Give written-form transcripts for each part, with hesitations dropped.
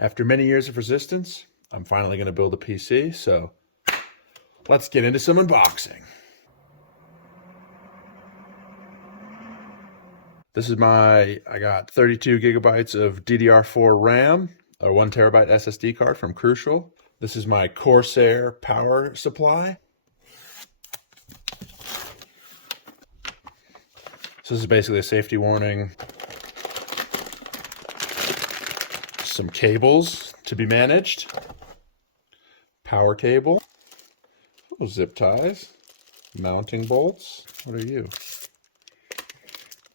After many years of resistance, I'm finally going to build a PC, so let's get into some unboxing. This is I got 32 gigabytes of DDR4 RAM, a 1 terabyte SSD card from Crucial. This is my Corsair power supply. So this is basically a safety warning. Some cables to be managed. Power cable. Oh, zip ties. Mounting bolts. What are you?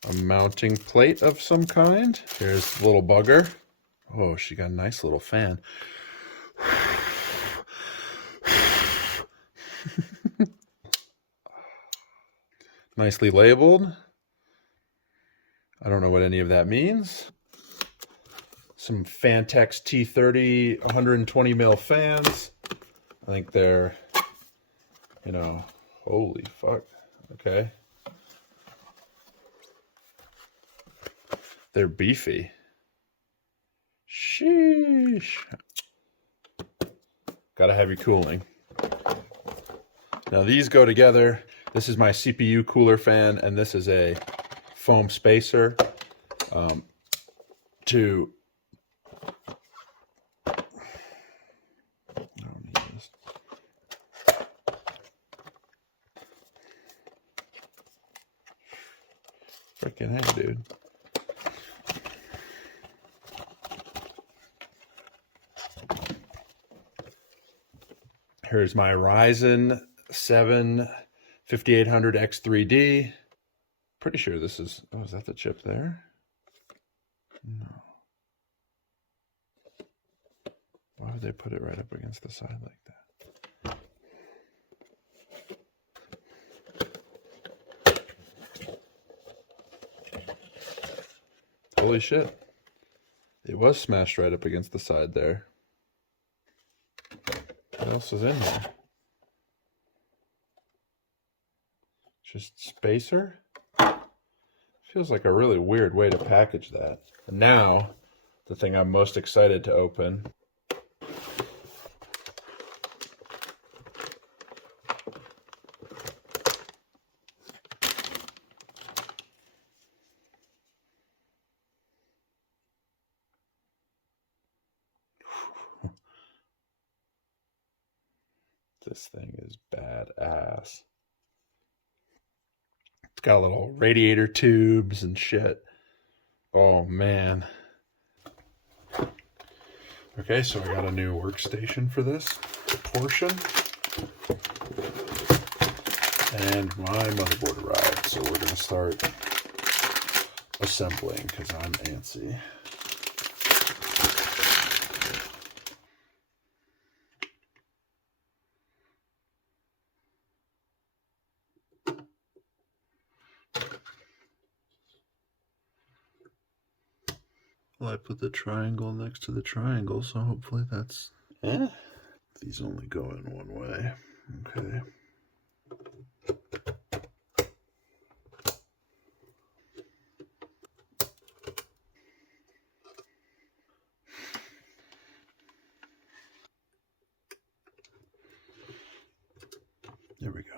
A mounting plate of some kind. Here's the little bugger. Oh, she got a nice little fan. Nicely labeled. I don't know what any of that means. Some Fantex T30 120 mil fans. I think they're, holy fuck. Okay. They're beefy. Sheesh. Gotta have your cooling. Now these go together. This is my CPU cooler fan, and this is a foam spacer to freaking hey, dude. Here's my Ryzen 7 5800X3D. Pretty sure this is, oh, is that the chip there? No. Why would they put it right up against the side like that? Holy shit. It was smashed right up against the side there. What else is in here? Just spacer? Feels like a really weird way to package that. And now, the thing I'm most excited to open. This thing is badass. It's got little radiator tubes and shit. Oh man. Okay, so I got a new workstation for this portion. And my motherboard arrived, so we're gonna start assembling because I'm antsy. Well, I put the triangle next to the triangle, so hopefully that's... These only go in one way. Okay. There we go.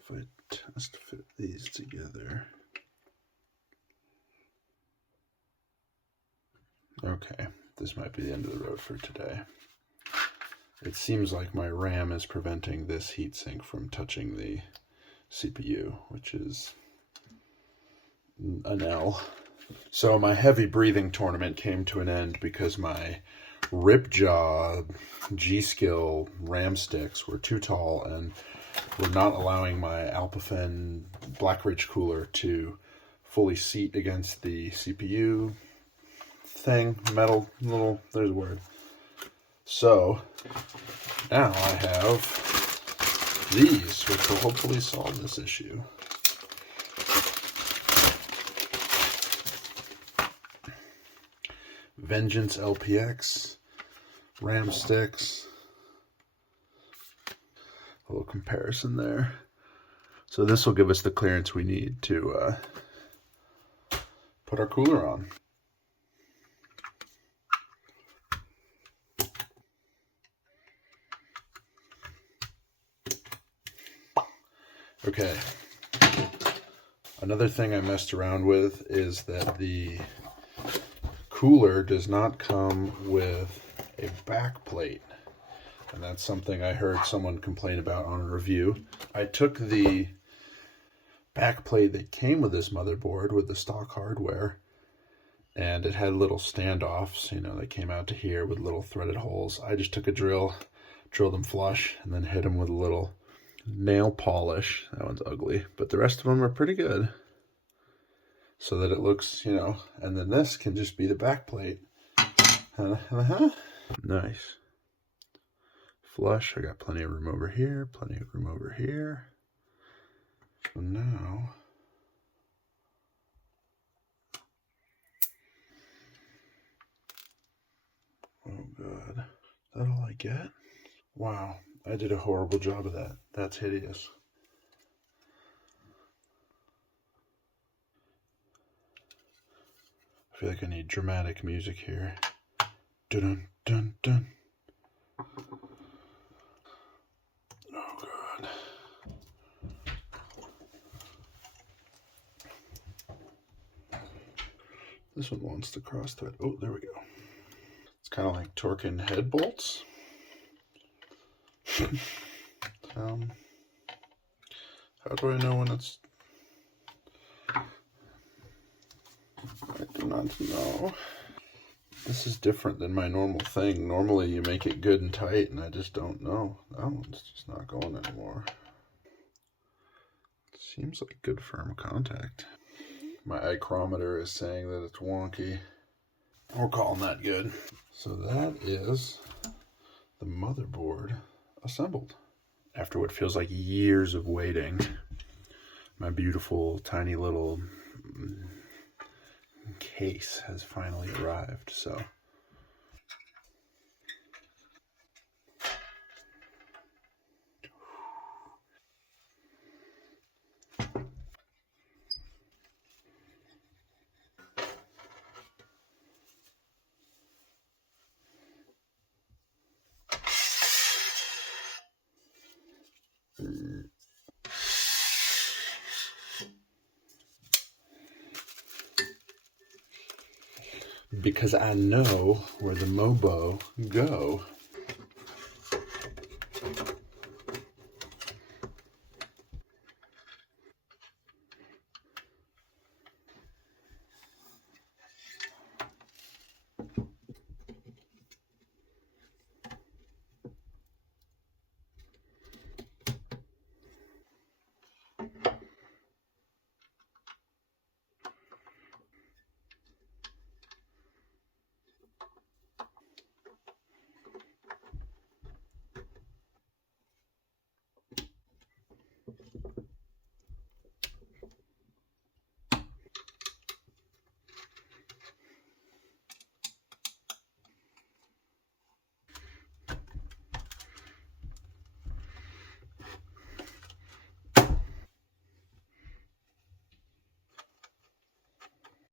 If I test fit these together. Okay, this might be the end of the road for today. It seems like my RAM is preventing this heatsink from touching the CPU, which is an L. So my heavy breathing tournament came to an end because my Ripjaw G-Skill RAM sticks were too tall and were not allowing my Alpafen Blackridge cooler to fully seat against the CPU thing, metal, little, there's a word. So Now I have these, which will hopefully solve this issue. Vengeance LPX, RAM sticks, a little comparison there. So this will give us the clearance we need to put our cooler on. Okay, another thing I messed around with is that the cooler does not come with a back plate. And that's something I heard someone complain about on a review. I took the back plate that came with this motherboard with the stock hardware, and it had little standoffs, you know, that came out to here with little threaded holes. I just took a drill, drilled them flush, and then hit them with a little nail polish. That one's ugly, but the rest of them are pretty good. So that it looks, you know, and then this can just be the back plate. Nice. Flush, I got plenty of room over here, plenty of room over here. So now, oh God, is that all I get? Wow, I did a horrible job of that. That's hideous. I feel like I need dramatic music here. Dun dun dun. Oh God. This one wants to cross thread. Oh, there we go. It's kind of like torquing head bolts. How do I know when it's... I do not know. This is different than my normal thing. Normally you make it good and tight, and I just don't know. That one's just not going anymore. Seems like good firm contact. My micrometer is saying that it's wonky. We're calling that good. So that is the motherboard assembled. After what feels like years of waiting, my beautiful tiny little case has finally arrived. So because I know where the Mobo go.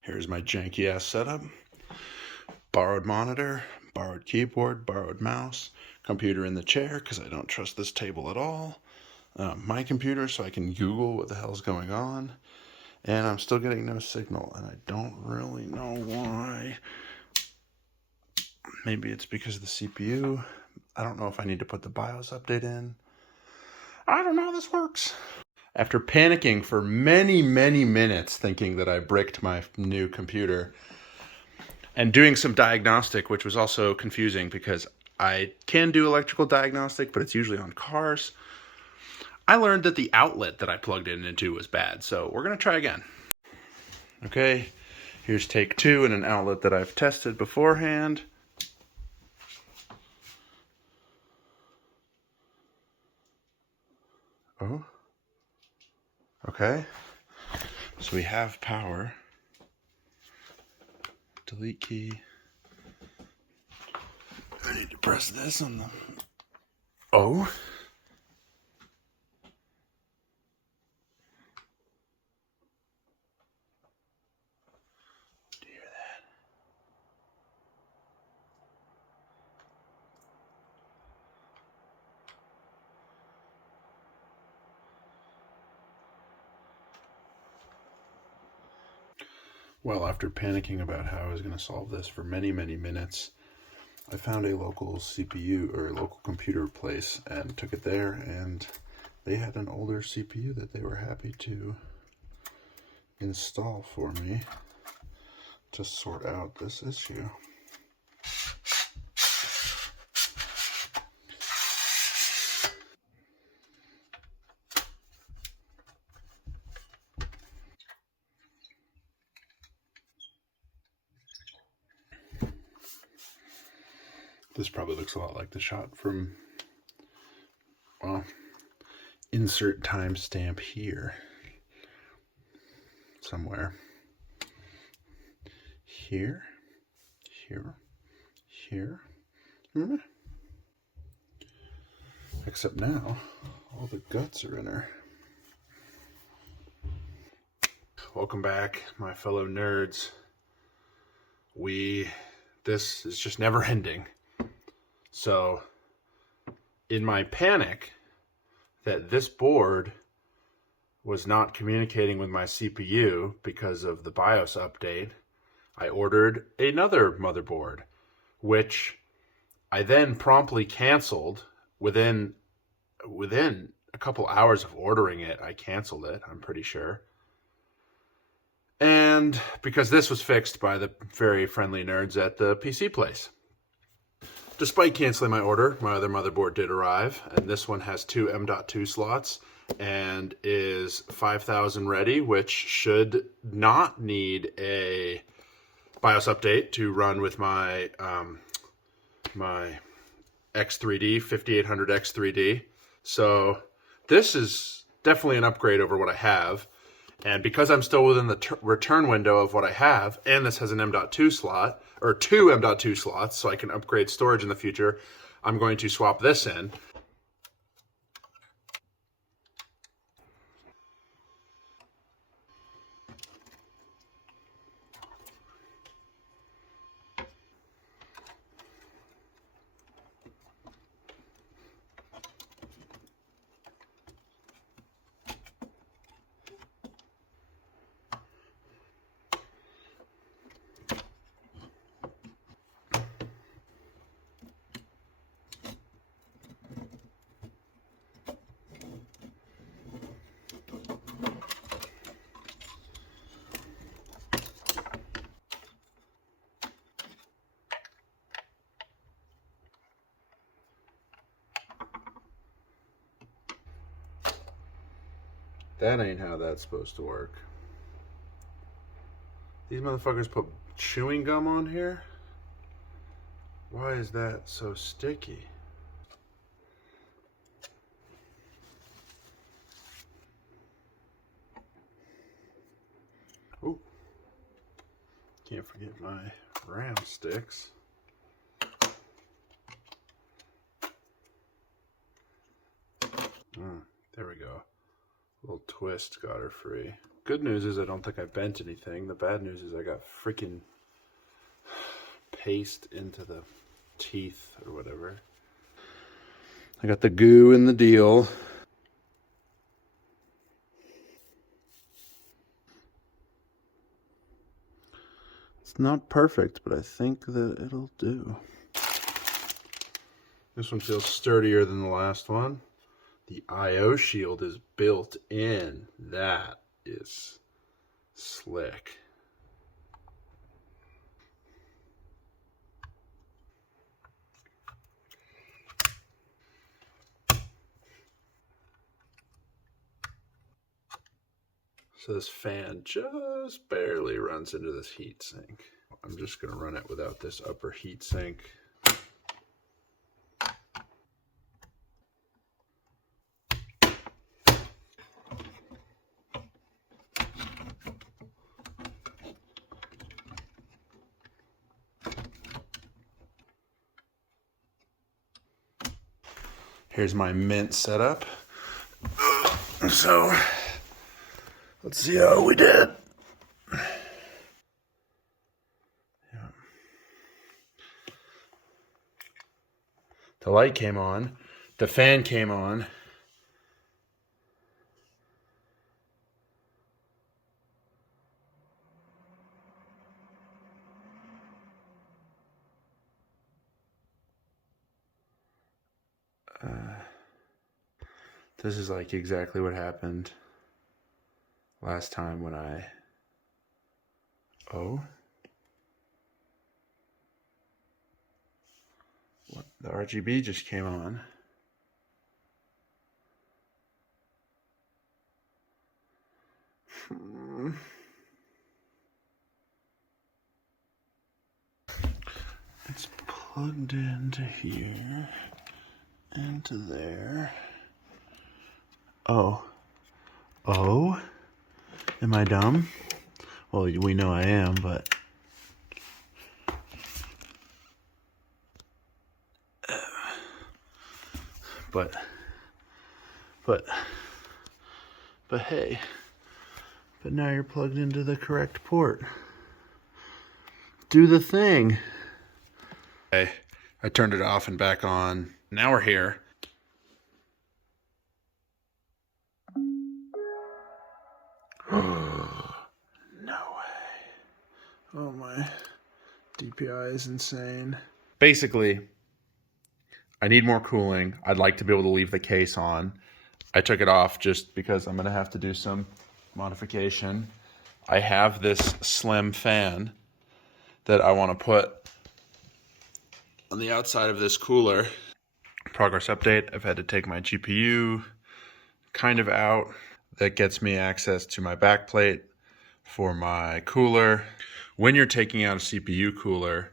Here's my janky ass setup. Borrowed monitor, borrowed keyboard, borrowed mouse, computer in the chair because I don't trust this table at all. My computer so I can Google what the hell's going on. And I'm still getting no signal, and I don't really know why. Maybe it's because of the CPU. I don't know if I need to put the BIOS update in. I don't know how this works. After panicking for many, many minutes thinking that I bricked my new computer and doing some diagnostic, which was also confusing because I can do electrical diagnostic, but it's usually on cars, I learned that the outlet that I plugged it into was bad. So we're going to try again. Okay, here's take 2 and an outlet that I've tested beforehand. Oh, okay. So we have power. Delete key. I need to press this on the... Oh. Do you hear that? Well, after panicking about how I was going to solve this for many, many minutes, I found a local CPU or a local computer place and took it there, and they had an older CPU that they were happy to install for me to sort out this issue. This probably looks a lot like the shot from, well, insert timestamp here somewhere. Here, here, here. Except now, all the guts are in her. Welcome back, my fellow nerds. This is just never ending. So, in my panic that this board was not communicating with my CPU because of the BIOS update, I ordered another motherboard, which I then promptly canceled within a couple hours of ordering it. I canceled it, I'm pretty sure. And because this was fixed by the very friendly nerds at the PC place. Despite canceling my order, my other motherboard did arrive, and this one has two M.2 slots and is 5000 ready, which should not need a BIOS update to run with my my X3D, 5800 X3D. So this is definitely an upgrade over what I have. And because I'm still within the return window of what I have, and this has an M.2 slot, or two M.2 slots, so I can upgrade storage in the future, I'm going to swap this in. That ain't how that's supposed to work. These motherfuckers put chewing gum on here? Why is that so sticky? Oh, can't forget my RAM sticks. There we go. Little twist got her free. Good news is I don't think I bent anything. The bad news is I got freaking paste into the teeth or whatever. I got the goo in the deal. It's not perfect, but I think that it'll do. This one feels sturdier than the last one. The I/O shield is built in. That is slick. So this fan just barely runs into this heat sink. I'm just going to run it without this upper heat sink. Here's my mint setup. So, let's see how we did. Yeah. The light came on. The fan came on. This is like exactly what happened last time when I... Oh? What? The RGB just came on. It's plugged into here, into there. Oh. Oh? Am I dumb? Well, we know I am, but... But hey, but now you're plugged into the correct port. Do the thing. Okay, I turned it off and back on. Now we're here. No way. Oh my. DPI is insane. Basically, I need more cooling. I'd like to be able to leave the case on. I took it off just because I'm going to have to do some modification. I have this slim fan that I want to put on the outside of this cooler. Progress update, I've had to take my GPU kind of out. That gets me access to my backplate for my cooler. When you're taking out a CPU cooler,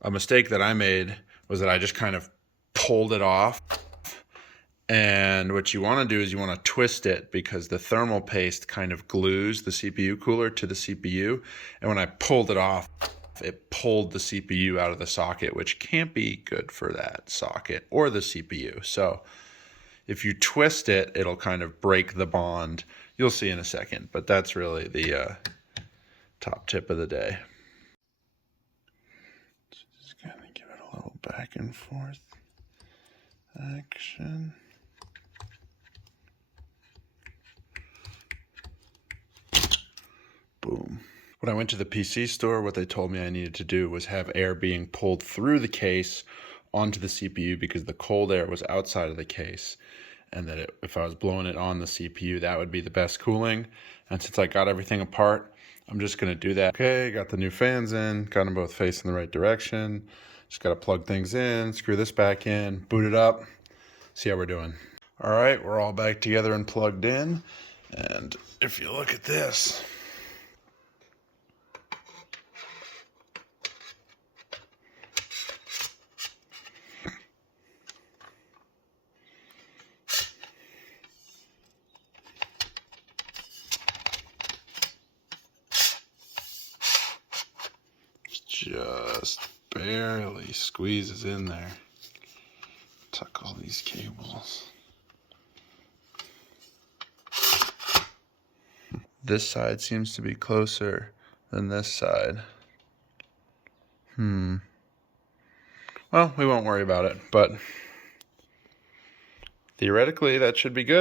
a mistake that I made was that I just kind of pulled it off. And what you want to do is you want to twist it because the thermal paste kind of glues the CPU cooler to the CPU. And when I pulled it off, it pulled the CPU out of the socket, which can't be good for that socket or the CPU. So if you twist it, it'll kind of break the bond. You'll see in a second, but that's really the top tip of the day. Just kind of give it a little back and forth action. Boom. When I went to the PC store, what they told me I needed to do was have air being pulled through the case onto the CPU because the cold air was outside of the case, and that if I was blowing it on the CPU, that would be the best cooling. And since I got everything apart, I'm just going to do that. Okay, got the new fans in, got them both facing the right direction. Just got to plug things in, screw this back in, boot it up, see how we're doing. All right, we're all back together and plugged in. And if you look at this, just barely squeezes in there. Tuck all these cables. This side seems to be closer than this side. Well, we won't worry about it, but theoretically that should be good.